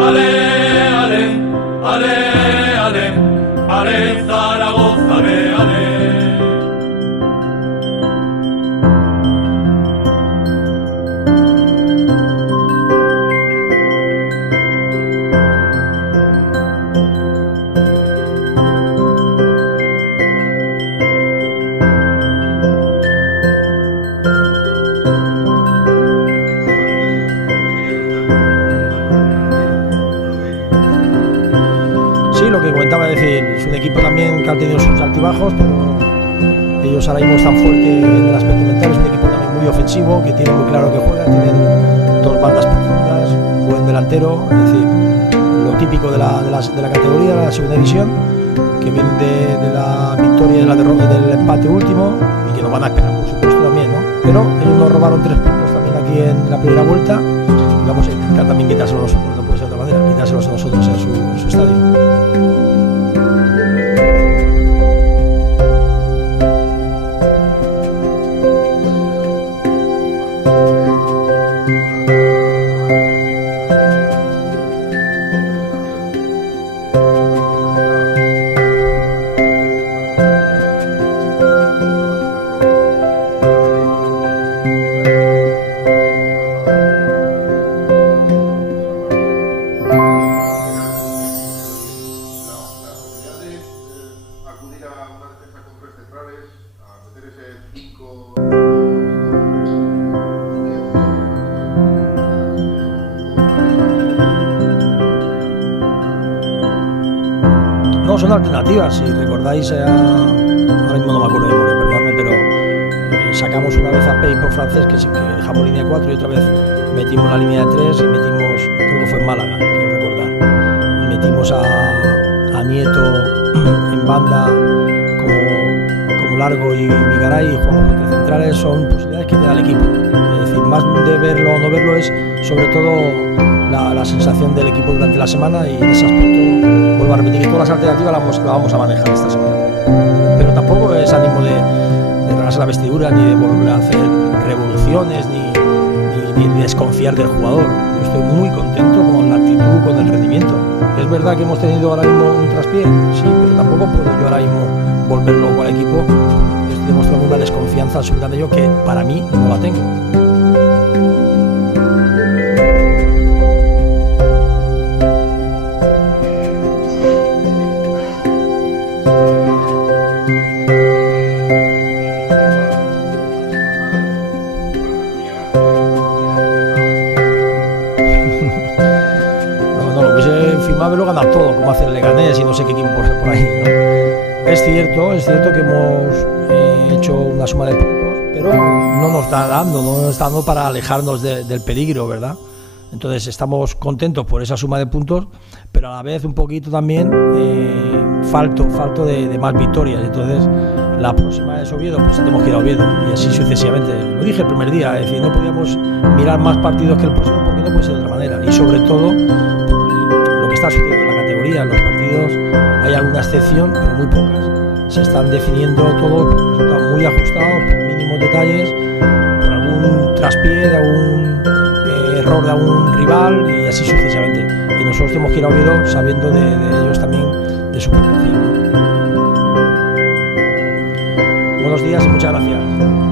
Ale, ale, ale, ale, ale, Zaragoza, ale, ale. Lo que comentaba, es decir, es un equipo también que ha tenido sus altibajos, pero ellos ahora mismo están fuertes en el aspecto mental. Es un equipo también muy ofensivo, que tiene muy claro que juega, tienen dos bandas profundas, un buen delantero, es decir, lo típico de la categoría, de la segunda división, que vienen de la victoria y de la derrota, del empate último, y que nos van a esperar, por supuesto, también, ¿no? Pero ellos nos robaron 3 puntos también aquí en la primera vuelta, y vamos a intentar también quitárselos nosotros, no puede ser de otra manera, quitárselos a nosotros en su estadio. No, son alternativas. Si recordáis, ahora mismo no me acuerdo de memoria, perdonadme, pero sacamos una vez a Pei por francés, que dejamos línea 4, y otra vez metimos la línea de 3 y metimos, creo que fue en Málaga, quiero recordar, y metimos a Nieto en banda como Largo y Migaray, y jugamos con 3 centrales. Son posibilidades que te da el equipo. Es decir, más de verlo o no verlo es sobre todo la sensación del equipo durante la semana, y en ese aspecto vuelvo a repetir que todas las alternativas las vamos a manejar esta semana. Pero tampoco es ánimo de rasgarse la vestidura, ni de volver a hacer revoluciones, ni desconfiar del jugador. Yo estoy muy contento con la actitud, con el rendimiento. Es verdad que hemos tenido ahora mismo un traspié, sí, pero tampoco puedo yo ahora mismo volver loco al equipo. Estoy demostrando una desconfianza absoluta de ello que para mí no la tengo. Haberlo ganado todo, como hace el Leganés y no sé qué equipo por ahí, ¿no? Es cierto que hemos hecho una suma de puntos, pero no nos está dando para alejarnos del peligro, ¿verdad? Entonces estamos contentos por esa suma de puntos, pero a la vez un poquito también falto de más victorias. Entonces la próxima es Oviedo, pues tenemos que ir a Oviedo, y así sucesivamente. Lo dije el primer día, es decir, no podíamos mirar más partidos que el próximo, porque no puede ser de otra manera, y sobre todo está sucediendo en la categoría. En los partidos hay alguna excepción, pero muy pocas. Se están definiendo todo por resultados muy ajustados, por mínimos detalles, por algún traspié de algún error de algún rival, y así sucesivamente. Y nosotros tenemos que ir a Oviedo sabiendo de ellos también, de su potencial. Buenos días y muchas gracias.